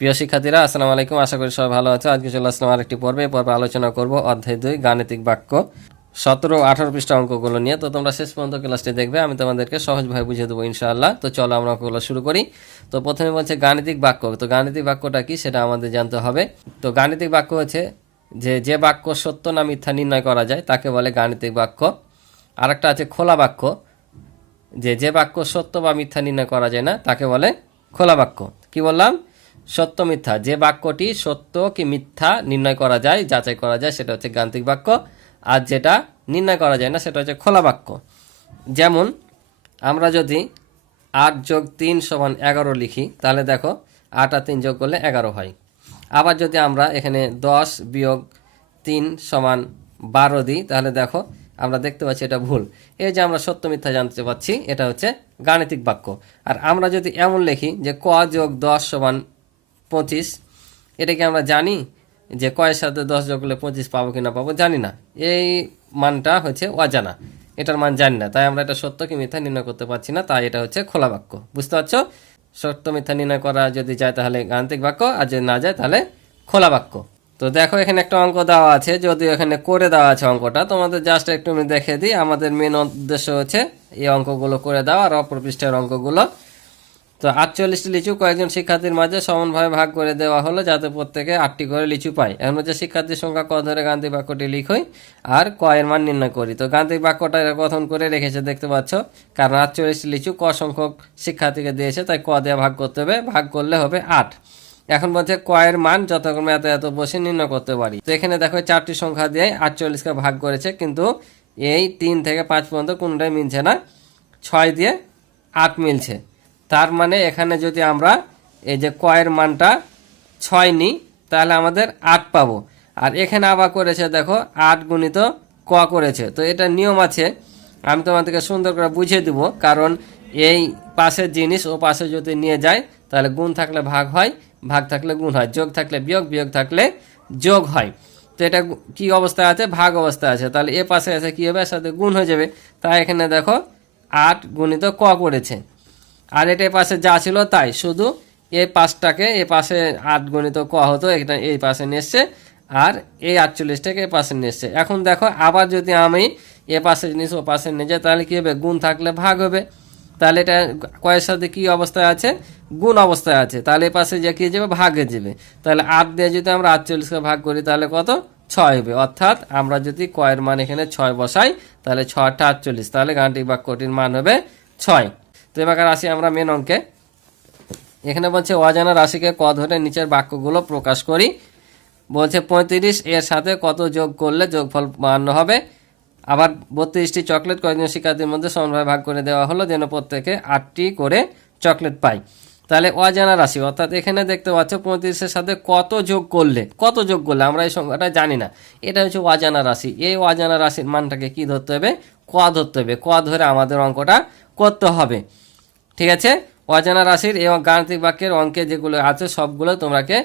প্রিয় শিক্ষার্থীরা, আসসালামু আলাইকুম। আশা করি সবাই ভালো আছো। আজকে চলে আসলাম আরেকটি পর্বে আলোচনা করব অধ্যায় 2 গাণিতিক বাক্য 17-18 পৃষ্ঠা অঙ্কগুলো নিয়ে। তো তোমরা শেষ পর্যন্ত ক্লাসটি দেখবে, আমি তোমাদেরকে সহজভাবে বুঝিয়ে দেবো ইনশাআল্লাহ। তো চলো আমরা অঙ্কগুলো শুরু করি। তো প্রথমে বলছে গাণিতিক বাক্য। তো গাণিতিক বাক্যটা কি সেটা আমাদের জানতে হবে। তো গাণিতিক বাক্য হচ্ছে যে বাক্য সত্য না মিথ্যা নির্ণয় করা যায় তাকে বলে গাণিতিক বাক্য। আরেকটা আছে খোলা বাক্য, যে বাক্য সত্য বা মিথ্যা নির্ণয় করা যায় না তাকে বলে খোলা বাক্য। কি বললাম? সত্য মিথ্যা, যে বাক্যটি সত্য কি মিথ্যা নির্ণয় করা যায়, যাচাই করা যায়, সেটা হচ্ছে গাণিতিক বাক্য। আর যেটা নির্ণয় করা যায় না সেটা হচ্ছে খোলা বাক্য। যেমন আমরা যদি 8+3 = 11 লিখি, তাহলে দেখো 8 আর 3 যোগ করলে 11 হয়। আবার যদি আমরা এখানে 10-3 = 12 দিই, তাহলে দেখো আমরা দেখতে পাচ্ছি এটা ভুল। এই যে আমরা সত্য মিথ্যা জানতে পাচ্ছি, এটা হচ্ছে গাণিতিক বাক্য। আর আমরা যদি এমন লিখি যে ক যোগ 10 = 25, এটা কি আমরা জানি যে কয়ের সাথে 10 যোগ করলে 25 পাবো কিনা পাবো? জানি না। এই মানটা হচ্ছে অজানা, এটার মান জানি না, তাই আমরা এটা সত্য কি মিথ্যা নির্ণয় করতে পারছি না, তাই এটা হচ্ছে খোলা বাক্য। বুঝতে পারছো? সত্য মিথ্যা নির্ণয় করা যদি যায় তাহলে গাণিতিক বাক্য, আর যদি না যায় তাহলে খোলা বাক্য। তো দেখো এখানে একটা অঙ্ক দেওয়া আছে, যদিও এখানে করে দেওয়া আছে অঙ্কটা, তোমাদের জাস্ট একটু আমি দেখে দিই। আমাদের মেন উদ্দেশ্য হচ্ছে এই অঙ্কগুলো করে দেওয়া আর অপর পৃষ্ঠার অঙ্কগুলো। তো 48টি লিচু কয়েকজন শিক্ষার্থীর মাঝে সমানভাবে ভাগ করে দেওয়া হলো যাতে প্রত্যেকে 8টি করে লিচু পায়। এখন হচ্ছে শিক্ষার্থীর সংখ্যা ক ধরে গাণিতিক বাক্যটি লিখই আর ক এর মান নির্ণয় করি। তো গাণিতিক বাক্যটা গঠন করে রেখেছে দেখতে পাচ্ছ, কারণ 48টি লিচু ক সংখ্যক শিক্ষার্থীকে দিয়েছে, তাই ক দিয়ে ভাগ করতে হবে, ভাগ করলে হবে 8। এখন বলছে ক এর মান যথাক্রমে এত এত বসে নির্ণয় করতে পারি। তো এখানে দেখো 4টি সংখ্যা দিয়ে 48কে ভাগ করেছে, কিন্তু এই 3 থেকে 5 পর্যন্ত কোনটাই মিলছে না, 6 দিয়ে 8 মিলছে। তার মানে এখানে যদি আমরা এই যে কয়ের মানটা 6 নিই, তাহলে আমাদের 8 পাবো। আর এখানে আবার করেছে দেখো 8 গুণিত ক করেছে। তো এটা নিয়ম আছে, আমি তোমাদেরকে সুন্দর করে বুঝিয়ে দিব। কারণ এই পাশের জিনিস ও পাশে যদি নিয়ে যায়, তাহলে গুণ থাকলে ভাগ হয়, ভাগ থাকলে গুণ হয়, যোগ থাকলে বিয়োগ, বিয়োগ থাকলে যোগ হয়। তো এটা কি অবস্থায় আছে? ভাগ অবস্থায় আছে। তাহলে এ পাশে আছে কি হবে? এর সাথে গুণ হয়ে যাবে। তাই এখানে দেখো 8 গুণিত ক করেছে। আর এটা পাশে যা ছিল তাই, শুধু এই পাশটাকে এ পাশে 8 গণিত ক হতো, এটা এই পাশে নিয়ে এসছে, আর এই 48টাকে এ পাশে নিয়ে এসছে। এখন দেখো আবার যদি আমি এ পাশে জিনিস ও পাশে নিয়ে যাই, তাহলে কি হবে? গুণ থাকলে ভাগ হবে। তাহলে এটা কয়ের সাথে কি অবস্থায় আছে? গুণ অবস্থায় আছে। তাহলে এই পাশে যে কি যাবে? ভাগে যাবে। তাহলে 8 দিয়ে যদি আমরা 48কে ভাগ করি, তাহলে কত? 6 হবে। অর্থাৎ আমরা যদি কয়ের মান এখানে 6 বসাই, তাহলে 6 × 8 = 48, তাহলে গাণিতিক বাক্যটির মান হবে 6। তো এবার আসি আমরা মেন অঙ্কে। এখানে বলছে অজানা রাশিকে ক ধরে নিচের বাক্যগুলো প্রকাশ করি। বলছে 35 এর সাথে কত যোগ করলে যোগফল 52 হবে। আবার 32টি চকলেট কয়েকজন শিক্ষার্থীর মধ্যে সমানভাবে ভাগ করে দেওয়া হলো যেন প্রত্যেকে 8টি করে চকলেট পায়। তাহলে অজানা রাশি, অর্থাৎ এখানে দেখতে পাচ্ছ 35-এর সাথে কত যোগ করলে আমরা এই সংখ্যাটা জানি না, এটা হচ্ছে অজানা রাশি। এই অজানা রাশির মানটাকে কি ধরতে হবে? ক ধরতে হবে। ক ধরে আমাদের অঙ্কটা করতে হবে। ঠিক আছে? অজানা রাশির এবং গাণিতিক বাক্যের অঙ্কে যেগুলো আছে সবগুলো তোমাকে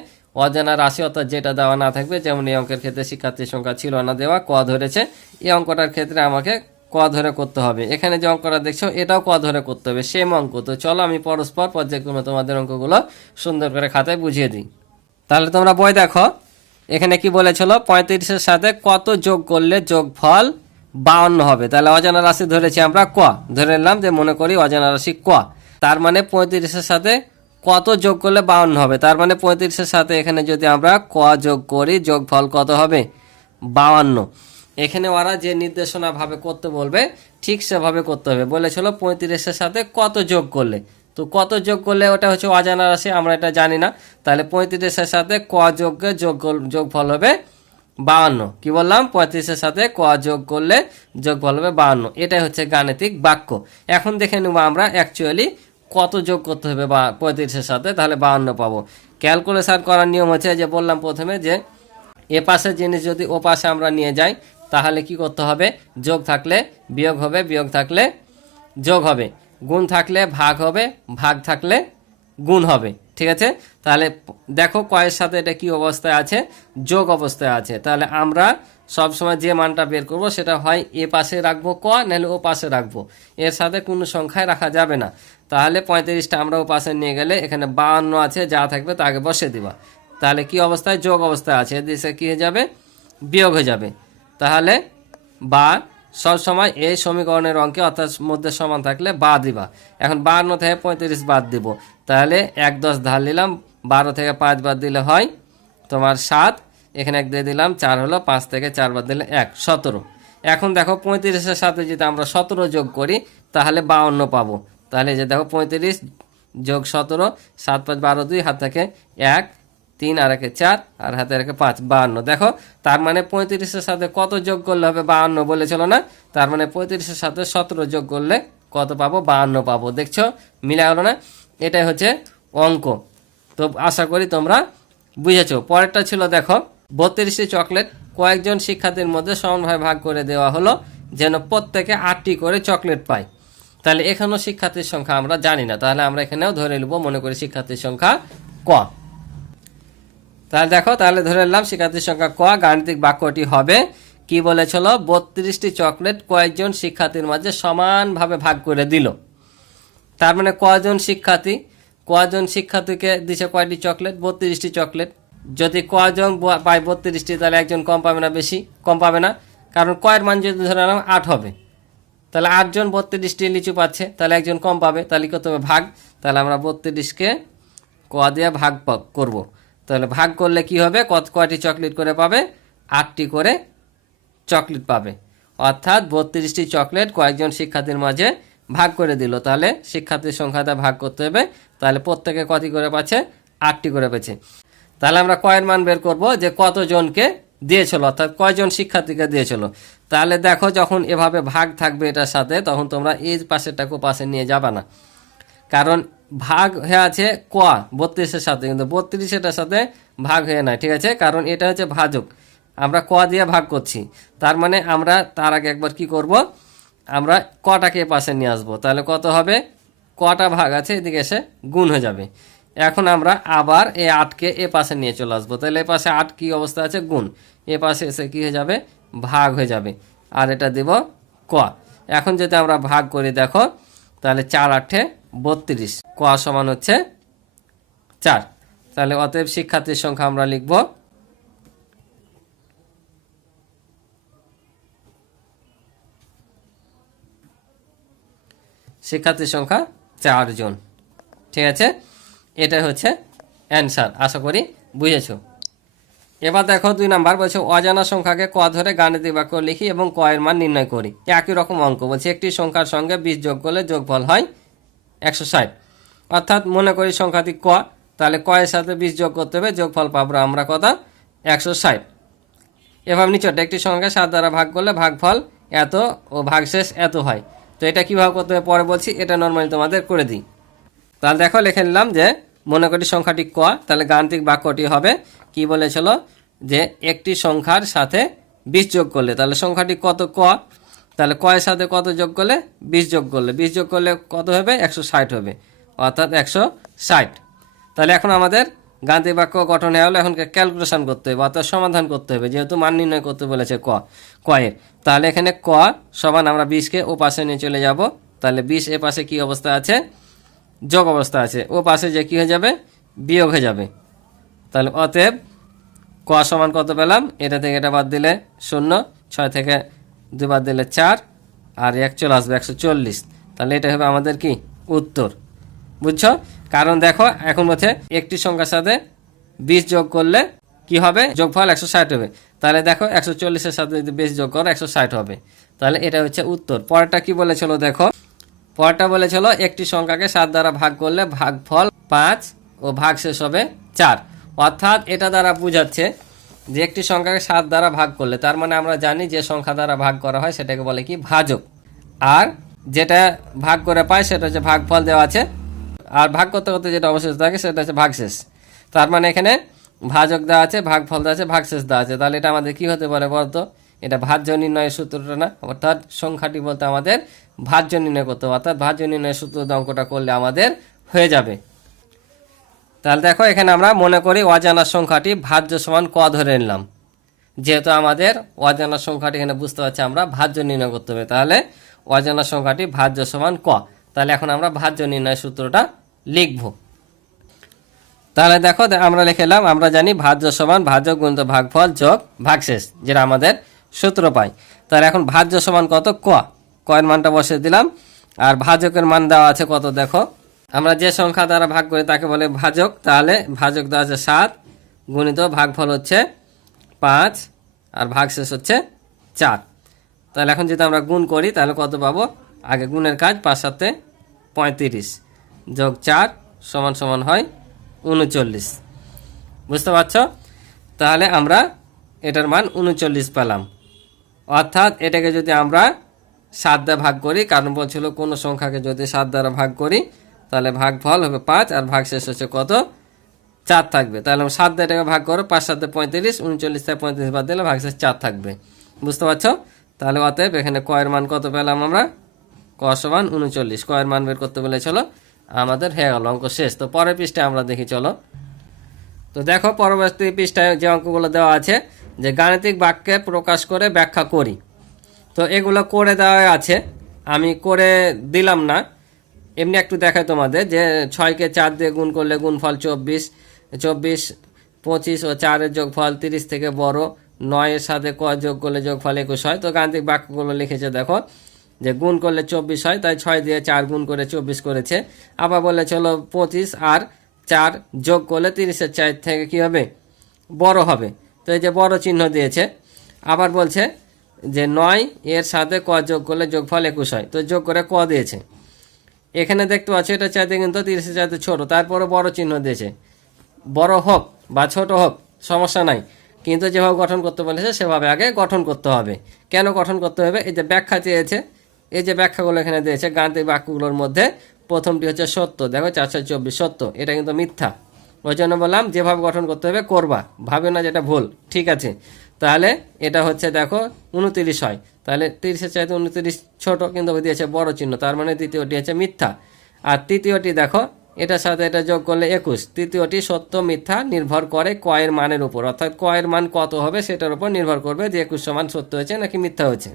অজানা রাশি, অর্থাৎ যেটা দেওয়া না থাকবে, যেমন এই অঙ্কের ক্ষেত্রে শিক্ষার্থীর সংখ্যা ছিল না দেওয়া, ক ধরেছে, এই অঙ্কটার ক্ষেত্রে আমাকে ক ধরে করতে হবে। এখানে যে অঙ্কটা দেখছো এটাও ক ধরে করতে হবে, সেম অঙ্ক। তো চলো আমি পরস্পর পর্যায়ক্রমে তোমাদের অঙ্কগুলো সুন্দর করে খাতায় বুঝিয়ে দিই। তাহলে তোমরা বই দেখো, এখানে কি বলেছিল? 35-এর সাথে কত যোগ করলে যোগফল 52 হবে। তাহলে অজানা রাশি ধরেছি আমরা ক, ধরে নিলাম যে মনে করি অজানা রাশি ক। তার মানে 35-এর সাথে কত যোগ করলে 52 হবে। তার মানে 35-এর সাথে এখানে যদি আমরা ক যোগ করি, যোগফল কত হবে? 52। এখানে ওরা যে নির্দেশনা ভাবে করতে বলবে ঠিক সেভাবে করতে হবে। বলেছিল 35-এর সাথে কত যোগ করলে, তো কত যোগ করলে ওটা হচ্ছে অজানা রাশি, আমরা এটা জানি না। তাহলে 35-এর সাথে ক যোগকে যোগফল হবে 52। কি বললাম? 35-এর সাথে ক যোগ করলে যোগফল হবে 52। এটাই হচ্ছে গাণিতিক বাক্য। এখন দেখে নেব আমরা অ্যাকচুয়ালি কত যোগ করতে হবে 35-এর সাথে, তাহলে 52 পাবো। ক্যালকুলেশন করার নিয়ম হচ্ছে যে বললাম প্রথমে, যে এ পাশের জিনিস যদি ও পাশে আমরা নিয়ে যাই, তাহলে কি করতে হবে? যোগ থাকলে বিয়োগ হবে, বিয়োগ থাকলে যোগ হবে, গুণ থাকলে ভাগ হবে, ভাগ থাকলে গুণ হবে। ঠিক আছে? তাহলে দেখো কয়ের সাথে এটা কি অবস্থায় আছে? যোগ অবস্থায় আছে। তাহলে আমরা সবসময় যে মানটা বের করব সেটা হয় এ পাশে রাখবো ক, নাহলে ও পাশে রাখবো, এর সাথে কোনো সংখ্যায় রাখা যাবে না। তাহলে 35টা আমরা ও পাশে নিয়ে গেলে এখানে 52 আছে, যা থাকবে তা আগে বসে দিবা। তাহলে কি অবস্থায়? যোগ অবস্থায় আছে, এর দিকে কী হয়ে যাবে? বিয়োগ হয়ে যাবে। তাহলে বা সবসময় এই সমীকরণের অঙ্কে অর্থাৎ মধ্যে সমান থাকলে বা দিবা। এখন 52 থেকে 35 বাদ দিব, তাহলে 1 10 ধার নিলাম, 12 থেকে 5 বাদ দিলে হয় তোমার 7, এখানে 1 দিয়ে দিলাম 4 হলো, 5 থেকে 4 বাদ দিলে 1 17। এখন দেখো 35-এর সাথে যদি আমরা 17 যোগ করি তাহলে 52 পাবো। তাহলে যে দেখো 35 যোগ 17, 7 5 12 2, হাত থেকে 1 3 আর 1 4 আর হাতে রেখে 5 52। দেখো তার মানে 35-এর সাথে কত যোগ করলে হবে? 52 বলেছিল না? তার মানে 35-এর সাথে 17 যোগ করলে কত পাবো? 52 পাবো। দেখছো মিলে গেল না? এটাই হচ্ছে অঙ্ক। তো আশা করি তোমরা বুঝেছো। পরেরটা ছিল দেখো 32টি চকলেট কয়েকজন শিক্ষার্থীর মধ্যে সমানভাবে ভাগ করে দেওয়া হলো যেন প্রত্যেকে 8টি করে চকলেট পায়। তাহলে এখানেও শিক্ষার্থীর সংখ্যা আমরা জানি না, তাহলে আমরা এখানেও ধরে নেব, মনে করি শিক্ষার্থীর সংখ্যা ক। তাহলে দেখো, তাহলে ধরে নিলাম শিক্ষার্থীর সংখ্যা ক। গাণিতিক বাক্যটি হবে কি বলেছিল? 32টি চকলেট কয়েকজন শিক্ষার্থীর মাঝে সমানভাবে ভাগ করে দিল। তার মানে কয়জন শিক্ষার্থীকে দিছে কয়টি চকলেট? 32টি চকলেট। যদি কয়জন পায় 32টি, তাহলে একজন কম পাবে না বেশি? কম পাবে না, কারণ কয়ের মান যদি ধরে নিলাম 8 হবে, তাহলে 8 জন 32টি লিচু পাচ্ছে, তাহলে একজন কম পাবে। তাহলে কত হবে? ভাগ। তাহলে আমরা 32কে ক দিয়ে ভাগ করব। তাহলে ভাগ করলে কি হবে? কয়টি চকলেট করে পাবে? 8টি করে চকলেট পাবে। অর্থাৎ 32টি চকলেট কয়েকজন শিক্ষার্থীর মাঝে ভাগ করে দিল। তাহলে শিক্ষার্থীর সংখ্যাটা ভাগ করতে হবে। তাহলে প্রত্যেকে কত করে পাচ্ছে? 8টি করে পেয়েছে। তাহলে আমরা কয়ের মান বের করব যে কতজনকে দিয়েছিল, অর্থাৎ কয়জন শিক্ষার্থীকে দিয়েছিল। তাহলে দেখো যখন এভাবে ভাগ থাকবে এটার সাথে, তখন তোমরা এই পাশেরটাকে পাশে নিয়ে যাবা না, কারণ ভাগ হয়ে আছে ক 32-এর সাথে, কিন্তু 32 এটার সাথে ভাগ হয়ে নাই, ঠিক আছে? কারণ এটা হচ্ছে ভাজক, আমরা ক দিয়ে ভাগ করছি। তার মানে আমরা তার আগে একবার কি করব? আমরা কটাকে পাশে নিয়ে আসবো। তাহলে কত হবে? কটা ভাগ আছে এদিকে এসে গুণ হয়ে যাবে। এখন আমরা আবার এই 8কে এ পাশে নিয়ে চলে আসবো। তাহলে এ পাশে 8 কি অবস্থা আছে? গুণ। এ পাশে এসে কি হয়ে যাবে? ভাগ হয়ে যাবে। আর এটা দেব ক। এখন যদি আমরা ভাগ করি দেখো, তাহলে 4 8 32, ক সমান হচ্ছে 4। তাহলে অতএব শিক্ষার্থীর সংখ্যা আমরা লিখব শিক্ষার্থীর সংখ্যা 4 জন। ঠিক আছে, এটাই হচ্ছে অ্যান্সার। আশা করি বুঝেছো। এবার দেখো 2 নাম্বার বলছে অজানা সংখ্যাকে ক ধরে গাণিতিক বাক্য লিখি এবং ক এর মান নির্ণয় করি। একই রকম অঙ্ক বলছে একটি সংখ্যার সঙ্গে 20 যোগ করলে যোগফল হয় 160। অর্থাৎ মনে করি সংখ্যাটি ক, তাহলে ক এর সাথে 20 যোগ করতে হবে, যোগফল পাবো আমরা কত? 160। এভাবে নিচটা একটি সংখ্যা 7 দ্বারা ভাগ করলে ভাগফল এত ও ভাগশেষ এত হয়। তো এটা কীভাবে করতে হবে পরে বলছি, এটা নর্মালি তোমাদের করে দিই। তাহলে দেখো লিখে নিলাম যে মনে করি সংখ্যাটি ক, তাহলে গাণিতিক বাক্যটি হবে কি বলেছিল? যে একটি সংখ্যার সাথে 20 যোগ করলে, তাহলে সংখ্যাটি কত? ক। তাহলে ক এর সাথে কত যোগ করলে? 20 যোগ করলে, 20 যোগ করলে কত হবে? 160 হবে, অর্থাৎ 160। তাহলে এখন আমাদের গাণিতিক বাক্য গঠন হয়ে হলো, এখন ক্যালকুলেশন করতে হবে, অর্থাৎ সমাধান করতে হবে, যেহেতু মান নির্ণয় করতে বলেছে ক এর। তাহলে এখানে ক সমান আমরা 20কে ও পাশে নিয়ে চলে যাব। তাহলে 20 এ পাশে কি অবস্থা আছে? যোগ অবস্থা আছে। ও পাশে যে কি হয়ে যাবে? বিয়োগ হয়ে যাবে। তাহলে অতএব ক সমান কত পেলাম? এটা থেকে এটা বাদ দিলে 0, 6 থেকে 2 বাদ দিলে 4, আর 1 চলে আসবে 140। তাহলে এটা হবে আমাদের কি উত্তর। বুঝছো? কারণ দেখো এখন বলছে একটি সংখ্যার সাথে 20 যোগ করলে কি হবে? যোগফল 160 হবে। তাহলে দেখো 140-এর সাথে যদি 20 যোগ করো 160 হবে। তাহলে এটা হচ্ছে উত্তর। পরেরটা কি বলেছিল দেখো, পরেরটা বলেছিল একটি সংখ্যাকে 7 দ্বারা ভাগ করলে ভাগফল 5 ও ভাগশেষ হবে 4। অর্থাৎ এটা দ্বারা বোঝাচ্ছে যে একটি সংখ্যাকে 7 দ্বারা ভাগ করলে, তার মানে আমরা জানি যে সংখ্যা দ্বারা ভাগ করা হয় সেটাকে বলে কি ভাজক, আর যেটা ভাগ করে পায় সেটা হচ্ছে ভাগফল দেওয়া আছে, আর ভাগ করতে করতে যেটা অবশিষ্ট থাকে সেটা হচ্ছে ভাগশেষ। তার মানে এখানে ভাজক দেওয়া আছে, ভাগফল দেওয়া আছে, ভাগশেষ দেওয়া আছে। তাহলে এটা আমাদের কি হতে পারে বলতো? এটা ভাজ্য নির্ণয়ের সূত্রটা না? অর্থাৎ সংখ্যাটি বলতে আমাদের ভাজ্য নির্ণয় করতে হবে, অর্থাৎ ভাজ্য নির্ণয়ের সূত্র অঙ্কটা করলে আমাদের হয়ে যাবে। তাহলে দেখো এখানে আমরা মনে করি অজানা সংখ্যাটি ভাজ্য সমান ক ধরে নিলাম। যেহেতু আমাদের অজানা সংখ্যাটি এখানে বুঝতে পারছি আমরা ভাজ্য নির্ণয় করতে হবে, তাহলে অজানা সংখ্যাটি ভাজ্য সমান ক। তাহলে এখন আমরা ভাজ্য নির্ণয় সূত্রটা লিখব। তাহলে দেখো আমরা লিখলাম, আমরা জানি ভাজ্য সমান ভাজ্য গুণিত ভাগফল যোগ ভাগশেষ, যেটা আমাদের সূত্র পাই। তাহলে এখন ভাজ্য সমান কত, ক। কয়ের মানটা বসিয়ে দিলাম, আর ভাজকের মান দেওয়া আছে কত, দেখো আমরা যে সংখ্যা দ্বারা ভাগ করি তাকে বলে ভাজক। তাহলে ভাজক দেওয়া আছে 7 গুণিত ভাগফল হচ্ছে 5 আর ভাগশেষ হচ্ছে 4। তাহলে এখন যদি আমরা গুণ করি তাহলে কত পাবো, আগে গুণের কাজ, 5 7 35 যোগ 4 সমান সমান হয় 39। বুঝতে পারছ? তাহলে আমরা এটার মান 39 পেলাম। অর্থাৎ এটাকে যদি আমরা 7 দ্বারা ভাগ করি, কারণ বলছিল কোনো সংখ্যাকে যদি 7 দ্বারা ভাগ করি তাহলে ভাগফল হবে 5 আর ভাগশেষ হচ্ছে কত, 4 থাকবে। তাহলে 7 দিয়ে এটাকে ভাগ করো, 5 7 35, 39 থেকে 35 বাদ দিলে ভাগশেষ 4 থাকবে। বুঝতে পারছো? তাহলে অতএব এখানে কয়ের মান কত পেলাম আমরা, ক সমান 39। কয়ের মান বের করতে বলেছিল, আমাদের হয়ে গেল, অঙ্ক শেষ। তো পরের পৃষ্ঠায় আমরা দেখি চলো। তো দেখো পরবর্তী পৃষ্ঠায় যে অঙ্কগুলো দেওয়া আছে, যে গাণিতিক বাক্যে প্রকাশ করে ব্যাখ্যা করি। তো এগুলো করে দেওয়া আছে, আমি করে দিলাম না, এমনি একটু দেখাই তোমাদের। যে 6কে 4 দিয়ে গুণ করলে গুণফল 24, 24 25 ও 4-এর যোগফল 30 থেকে বড়, 9-এর সাথে ক যোগ করলে যোগফল 21 হয়। তো গাণিতিক বাক্যগুলো লিখেছে দেখো, যে গুণ করলে 24 হয়, তাই 6 দিয়ে 4 গুণ করে 24 করেছে। আবার বলে চলো 25 আর 4 যোগ করলে 30-এর 4 থেকে কী হবে, বড় হবে। তো এই যে বড় চিহ্ন দিয়েছে। আবার বলছে যে 9 এর সাথে ক যোগ করলে যোগফল 21 হয়, তো যোগ করে ক দিয়েছে। এখানে দেখতে পাচ্ছি এটা চাইতে কিন্তু 30-এর চাইতে ছোটো, তারপরে বড় চিহ্ন দিয়েছে। বড় হোক বা ছোট হোক সমস্যা নাই, কিন্তু যেভাবে গঠন করতে বলেছে সেভাবে আগে গঠন করতে হবে। কেন গঠন করতে হবে, এই যে ব্যাখ্যা চেয়েছে, এই যে ব্যাখ্যাগুলো এখানে দিয়েছে গাণিতিক বাক্যগুলোর মধ্যে প্রথমটি হচ্ছে সত্য। দেখো 424 সত্য, এটা কিন্তু মিথ্যা। ওই জন্য বললাম যেভাবে গঠন করতে হবে করবা, ভাবে না যেটা ভুল। ঠিক আছে, তাহলে এটা হচ্ছে দেখো 29 হয়, তাহলে 30-এর চাইতে 29 ছোট, কিন্তু দিয়েছে বড় চিহ্ন, তার মানে দ্বিতীয়টি হচ্ছে মিথ্যা। আর তৃতীয়টি দেখো, এটার সাথে এটা যোগ করলে 21, তৃতীয়টি সত্য মিথ্যা নির্ভর করে কয়ের মানের উপর, অর্থাৎ কয়ের মান কত হবে সেটার উপর নির্ভর করবে যে 21 সমান সত্য হয়েছে নাকি মিথ্যা হয়েছে।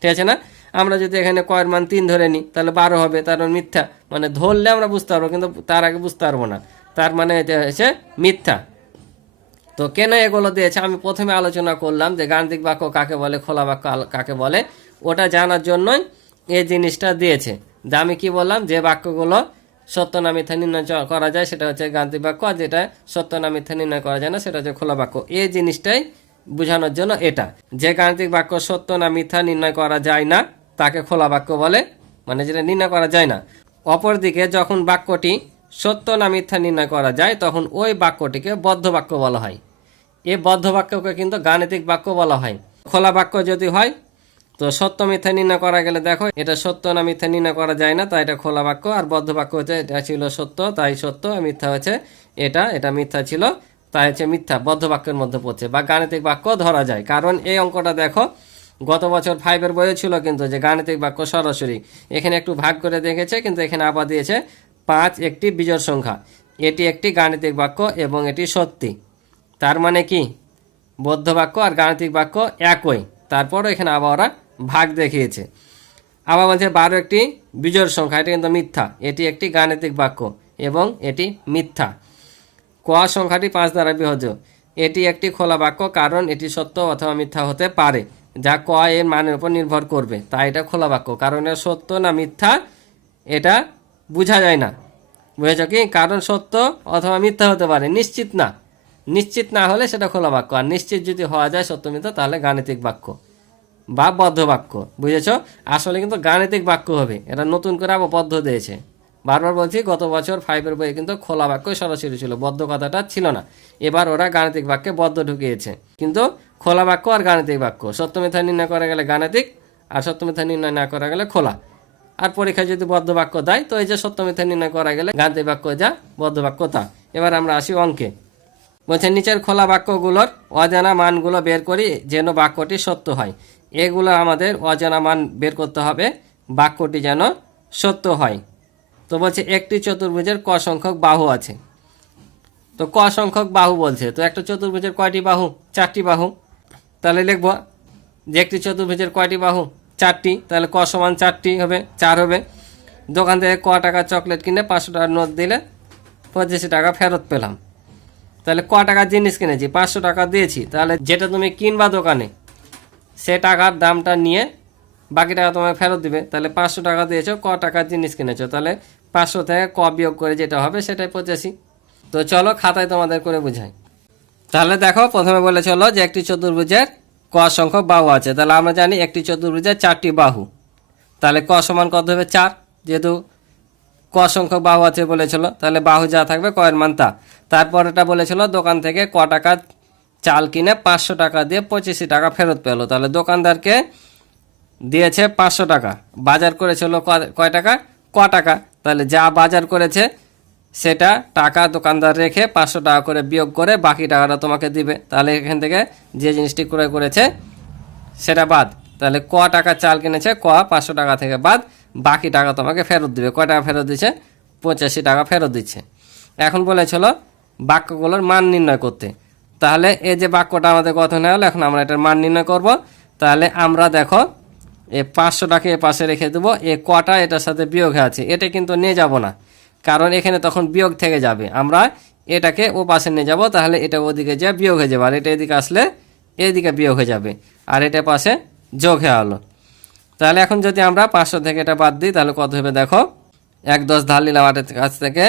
ঠিক আছে না? আমরা যদি এখানে কয়ের মান 3 ধরে নিই তাহলে 12 হবে, তার মানে মিথ্যা। মানে ধরলে আমরা বুঝতে পারবো, কিন্তু তার আগে বুঝতে পারবো না, তার মানে এটা হচ্ছে মিথ্যা। তো কেন এগুলো দিয়েছে আমি প্রথমে আলোচনা করলাম, যে গাণিতিক বাক্য কাকে বলে, খোলা বাক্য কাকে বলে, ওটা জানার জন্যই এই জিনিসটা দিয়েছে। যে আমি কি বললাম, যে বাক্যগুলো সত্য না মিথ্যা নির্ণয় করা যায় সেটা হচ্ছে গাণিতিক বাক্য, আর যেটা সত্য না মিথ্যা নির্ণয় করা যায় না সেটা হচ্ছে খোলা বাক্য। এই জিনিসটাই বোঝানোর জন্য এটা, যে গাণিতিক বাক্য সত্য না মিথ্যা নির্ণয় করা যায় না তাকে খোলা বাক্য বলে, মানে যেটা নির্ণয় করা যায় না। অপরদিকে যখন বাক্যটি সত্য না মিথ্যা নির্ণয় করা যায় তখন ওই বাক্যটিকে বদ্ধ বাক্য বলা হয়। এই বদ্ধ বাক্যকে কিন্তু গাণিতিক বাক্য বলা হয়। খোলা বাক্য যদি হয় তো সত্য মিথ্যা নির্ণয় করা গেলে দেখো এটা সত্য না মিথ্যা নির্ণয় করা যায় না, তাই এটা খোলা বাক্য। আর বদ্ধ বাক্য হচ্ছে এটা ছিল সত্য তাই সত্য, মিথ্যা হচ্ছে এটা মিথ্যা ছিল তাই হচ্ছে মিথ্যা, বদ্ধ বাক্যের মধ্যে পড়ছে বা গাণিতিক বাক্য ধরা যায়। কারণ এই অঙ্কটা দেখো গত বছর 5-এর বইয়ে ছিল কিন্তু, যে গাণিতিক বাক্য সরাসরি এখানে একটু ভাগ করে দেখেছে, কিন্তু এখানে আবার দিয়েছে 5 একটি বিজোড় সংখ্যা, এটি একটি গাণিতিক বাক্য এবং এটি সত্যি। তার মানে কি বদ্ধ বাক্য আর গাণিতিক বাক্য একই, তারপরও এখানে আবার ওরা ভাগ দেখিয়েছে। আবার বলছে 12 একটি বিজোড় সংখ্যা, এটি কিন্তু মিথ্যা, এটি একটি গাণিতিক বাক্য এবং এটি মিথ্যা। ক সংখ্যাটি 5 দ্বারা বিভাজ্য, এটি একটি খোলা বাক্য কারণ এটি সত্য অথবা মিথ্যা হতে পারে, যা ক এর মানের উপর নির্ভর করবে, তাই এটা খোলা বাক্য। কারণ এটা সত্য না মিথ্যা এটা বোঝা যায় না, বুঝেছ কি? কারণ সত্য অথবা মিথ্যা হতে পারে, নিশ্চিত না। নিশ্চিত না হলে সেটা খোলা বাক্য, আর নিশ্চিত যদি হওয়া যায় সত্য মিথ্যা তাহলে গাণিতিক বাক্য বা বদ্ধ বাক্য। বুঝেছ? আসলে কিন্তু গাণিতিক বাক্য হবে, এটা নতুন করে আবার বদ্ধ দিয়েছে। বারবার বলছি গত বছর 5-এর বইয়ে কিন্তু খোলা বাক্য সরাসরি ছিল, বদ্ধ কথাটা ছিল না। এবার ওরা গাণিতিক বাক্যে বদ্ধ ঢুকিয়েছে, কিন্তু খোলা বাক্য আর গাণিতিক বাক্য, সত্য মিথ্যা নির্ণয় করা গেলে গাণিতিক আর সত্য মিথ্যা নির্ণয় না করা গেলে খোলা। আর পরীক্ষায় যদি বদ্ধ বাক্য দেয় তো এই যে সত্য মিথ্যা নির্ণয় করা গেলে গাণিতিক বাক্য যা, বদ্ধ বাক্য তা। এবার আমরা আসি অঙ্কে। বলছে নিচের খোলা বাক্যগুলোর অজানা মানগুলো বের করি যেন বাক্যটি সত্য হয়। এগুলো আমাদের অজানা মান বের করতে হবে, বাক্যটি যেন সত্য হয়। তো বলছে একটি চতুর্ভুজের ক সংখ্যক বাহু আছে। তো ক সংখ্যক বাহু বলছে, তো একটা চতুর্ভুজের কয়টি বাহু? 4টি বাহু। তাহলে লিখবো যে একটি চতুর্ভুজের কয়টি বাহু? 4টি। তাহলে ক সমান 4টি হবে, 4 হবে। দোকান থেকে ক টাকা চকলেট কিনে 500 টাকার নোট দিলে 25 টাকা ফেরত পেলাম। তাহলে ক টাকার জিনিস কিনেছি, 500 টাকা দিয়েছি। তাহলে যেটা তুমি কিনবা দোকানে সে টাকার দামটা নিয়ে বাকি টাকা তোমাকে ফেরত দিবে। তাহলে 500 টাকা দিয়েছো, ক টাকার জিনিস কিনেছো, তাহলে 500 থেকে ক বিয়োগ করে যেটা হবে সেটাই 85। তো চলো খাতায় তোমাদের করে বুঝাই। তাহলে দেখো প্রথমে বলে চলো যে একটি চতুর্ভুজের ক সংখ্যক বাহু আছে। তাহলে আমরা জানি একটি চতুর্ভুজের 4টি বাহু। তাহলে ক সমান কত হবে? 4। যেহেতু ক সংখ্যক বাহু আছে বলেছিল, তাহলে বাহু যা থাকবে ক এর মান তা। তারপর এটা বলেছিল দোকান থেকে ক টাকা চাল কিনে 500 টাকা দিয়ে 25 টাকা ফেরত পেলো। তাহলে দোকানদারকে দিয়েছে 500 টাকা, বাজার করেছিল কয় টাকা? ক টাকা। তাহলে যা বাজার করেছে সেটা টাকা দোকানদার রেখে 500 টাকা করে বিয়োগ করে বাকি টাকাটা তোমাকে দিবে। তাহলে এখান থেকে যে জিনিসটি ক্রয় করেছে সেটা বাদ। তাহলে ক টাকা চাল কিনেছে, ক 500 টাকা থেকে বাদ, বাকি টাকা তোমাকে ফেরত দিবে। কয় টাকা ফেরত দিচ্ছে? 85 টাকা ফেরত দিচ্ছে। এখন বলেছিল বাক্যগুলোর মান নির্ণয় করতে। তাহলে এই যে বাক্যটা আমাদের গঠন হয়ে গেল, এখন আমরা এটার মান নির্ণয় করব। তাহলে আমরা দেখো এ 500 টাকা এ পাশে রেখে দেবো, এ কটা এটার সাথে বিয়োগ আছে, এটা কিন্তু নিয়ে যাব না, কারণ এখানে তখন বিয়োগ থেকে যাবে। আমরা এটাকে ও পাশে নিয়ে যাব, তাহলে এটা ওদিকে যা বিয়োগ হয়ে যাবে, আর এটা এদিকে আসলে এদিকে বিয়োগ হয়ে যাবে, আর এটা পাশে যোগ হয়ে হলো। তাহলে এখন যদি আমরা 500 থেকে এটা বাদ দিই তাহলে কত হবে দেখো, 1 10 ধার নিলাম 8 কাছ থেকে,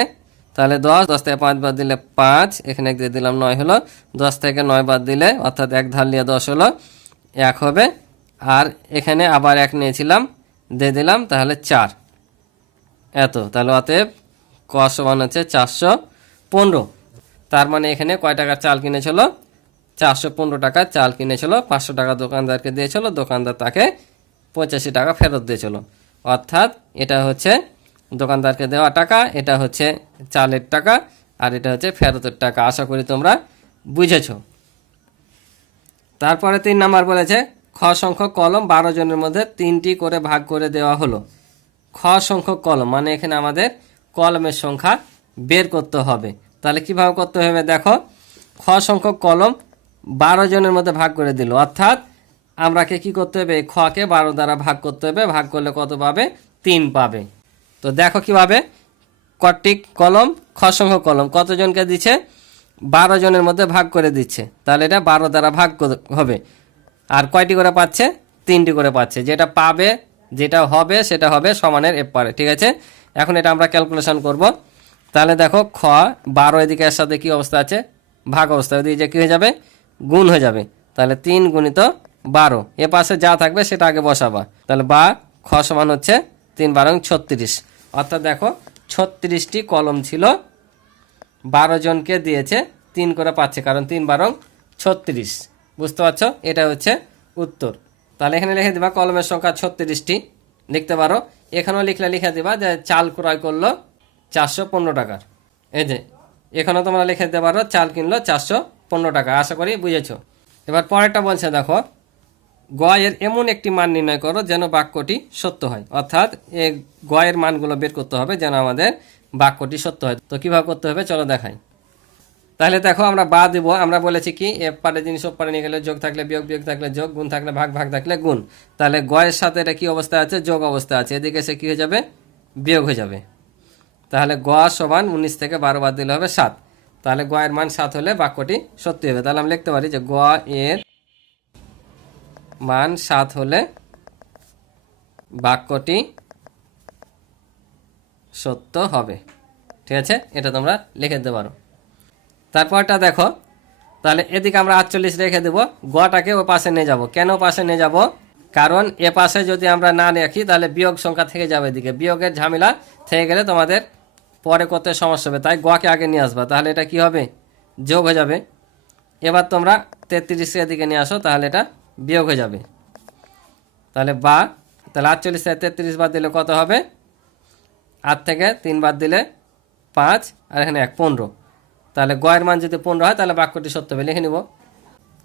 তাহলে 10 10 থেকে 5 বাদ দিলে 5, এখানে দিয়ে দিলাম 9 হলো, 10 থেকে 9 বাদ দিলে অর্থাৎ 1 ধার নিয়ে 10 হলো, 1 হবে। আর এখানে আবার 1 নিয়েছিলাম, দিয়ে দিলাম, তাহলে 4 এত। তাহলে অতএব ক সমান হচ্ছে 415। তার মানে এখানে কয় টাকার চাল কিনেছিল? 415 টাকার চাল কিনেছিল, 500 টাকা দোকানদারকে দিয়েছিল, দোকানদার তাকে 85 টাকা ফেরত দিয়েছিল। অর্থাৎ এটা হচ্ছে দোকানদারকে দেওয়া টাকা, এটা হচ্ছে চালের টাকা, আর এটা হচ্ছে ফেরতের টাকা। আশা করি তোমরা বুঝেছো। তারপরে 3 নাম্বার বলেছে খ সংখ্যক কলম 12 জনের মধ্যে 3টি করে ভাগ করে দেওয়া হলো। খ সংখ্যক কলম মানে এখানে আমাদের কলমের সংখ্যা বের করতে হবে। তাহলে কিভাবে করতে হবে দেখো, খ সংখ্যক কলম 12 জনের মধ্যে ভাগ করে দিল, অর্থাৎ আমরাকে কি করতে হবে? খকে 12 দ্বারা ভাগ করতে হবে। ভাগ করলে কত পাবে? 3 পাবে। তো দেখো কিভাবে, কটি কলম? খ সংখ্যক কলম কতজনকে দিচ্ছে? 12 জনের মধ্যে ভাগ করে দিচ্ছে, তাহলে এটা 12 দ্বারা ভাগ হবে। আর কয়টি করে পাচ্ছে? 3টি করে পাচ্ছে। যেটা পাবে, যেটা হবে সেটা হবে সমানের এপারে, ঠিক আছে? এখন এটা আমরা ক্যালকুলেশন করব। তাহলে দেখো খ 12 এদিকে এর সাথে কি অবস্থা আছে? ভাগ অবস্থা। ওদিকে যে কী হয়ে যাবে? গুণ হয়ে যাবে। তাহলে 3 গুণিত 12, এ পাশে যা থাকবে সেটা আগে বসাবা। তাহলে বা খ সমান হচ্ছে 3 12 36। অর্থাৎ দেখো 36টি কলম ছিল, 12 জনকে দিয়েছে, 3 করে পাচ্ছে, কারণ 3 12 36। বুঝতে পারছো? এটা হচ্ছে উত্তর। তাহলে এখানে লিখে দিবা কলমের সংখ্যা 36টি, লিখতে পারো। এখানেও লিখে দিবা যে চাল ক্রয় করলো 415 টাকার। এই যে এখানেও তোমরা লিখে দিতে পারো চাল কিনলো 415 টাকা। আশা করি বুঝেছো। এবার পরেরটা বলছে দেখো, গ এর এমন একটি মান নির্ণয় করো যেন বাক্যটি সত্য হয়। অর্থাৎ এই গ এর মানগুলো বের করতে হবে যেন আমাদের বাক্যটি সত্য হয়। তো কীভাবে করতে হবে চলো দেখাই। তাহলে দেখো আমরা বা দিব। আমরা বলেছি কি এ পারে জিনিস ও পারে নিয়ে গেলে যোগ থাকলে বিয়োগ, বিয়োগ থাকলে যোগ, গুণ থাকলে ভাগ, ভাগ থাকলে গুণ। তাহলে গ এর সাথে এটা কি অবস্থা আছে? যোগ অবস্থা আছে। এদিকে সে কী হয়ে যাবে? বিয়োগ হয়ে যাবে। তাহলে গ সমান 19 থেকে 12 বাদ দিলে হবে 7। তাহলে গ এর মান 7 হলে বাক্যটি সত্যি হবে। তাহলে আমি লিখতে পারি যে গ এর মান 7 হলে বাক্যটি সত্য হবে। ঠিক আছে, এটা তোমরা লিখে দিতে পারো। তারপরটা দেখো, তাহলে এদিকে আমরা 48 রেখে দেবো, গটাকে ও পাশে নিয়ে যাব। কেন পাশে নিয়ে যাব? কারণ এ পাশে যদি আমরা না রাখি তাহলে বিয়োগ সংখ্যা থেকে যাবে, এদিকে বিয়োগের ঝামেলা থেকে গেলে তোমাদের পরে করতে সমস্যা হবে। তাই গকে আগে নিয়ে আসবা, তাহলে এটা কি হবে? যোগ হয়ে যাবে। এবার তোমরা 33 এদিকে নিয়ে আসো, তাহলে এটা বিয়োগ হয়ে যাবে। তাহলে বা, তাহলে 48 থেকে 33 বাদ দিলে কত হবে? 8 থেকে 3 বাদ দিলে 5, আর এখানে 1 15। তাহলে গ এর মান যদি 15 হয় তাহলে বাক্যটি সত্য হবে। লিখে নিব।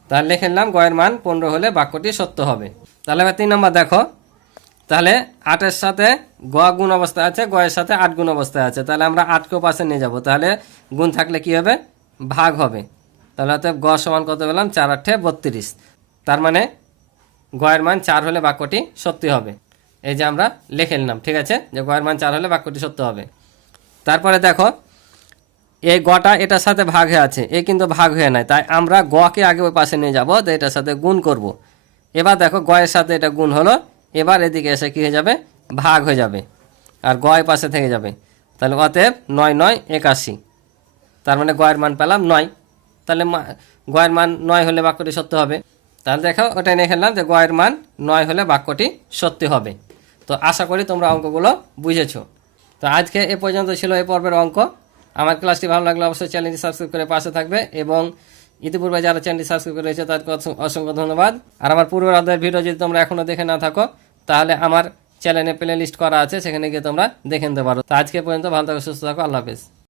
তাহলে লিখে নিলাম গ এর মান 15 হলে বাক্যটি সত্য হবে। তাহলে এবার 3 নম্বর দেখো, তাহলে 8-এর সাথে গ গুণ অবস্থায় আছে, গ এর সাথে 8 গুণ অবস্থায় আছে। তাহলে আমরা 8কেও পাশে নিয়ে যাব, তাহলে গুণ থাকলে কি হবে? ভাগ হবে। তাহলে অতএব গ সমান কত পেলাম? 4 8 32। তার মানে গয়ের মান 4 হলে বাক্যটি সত্যি হবে। এই যে আমরা লিখে নিলাম, ঠিক আছে, যে গয়ের মান 4 হলে বাক্যটি সত্য হবে। তারপরে দেখো এই গটা এটার সাথে ভাগ হয়ে আছে, এ কিন্তু ভাগ হয়ে নাই, তাই আমরা গকে আগে ওই পাশে নিয়ে যাব, তো এটার সাথে গুণ করব। এবার দেখো গয়ের সাথে এটা গুণ হলো, এবার এদিকে এসে কী হয়ে যাবে, ভাগ হয়ে যাবে, আর গয় পাশে থেকে যাবে। তাহলে অতএব 9 9 81, তার মানে গয়ের মান পেলাম 9। তাহলে গয়ের মান 9 হলে বাক্যটি সত্য হবে। তাহলে দেখো ওটাই নিয়ে খেললাম যে গয়ের মান 9 হলে বাক্যটি সত্যি হবে। তো আশা করি তোমরা অঙ্কগুলো বুঝেছো। তো আজকে এ পর্যন্ত ছিল এই পর্বের অঙ্ক। আমার ক্লাসটি ভালো লাগলে অবশ্যই চ্যানেলটি সাবস্ক্রাইব করে পাশে থাকবে, এবং ইতিপূর্বে যারা চ্যানেলটি সাবস্ক্রাইব করে রয়েছে তাদেরকে অসংখ্য ধন্যবাদ। আর আমার পূর্বের অধ্যায়ের ভিডিও যদি তোমরা এখনও দেখে না থাকো, তাহলে আমার চ্যানেলে প্লে লিস্ট করা আছে, সেখানে গিয়ে তোমরা দেখে নিতে পারো। তো আজকে পর্যন্ত ভালো থাকো, সুস্থ থাকো, আল্লাহ হাফেজ।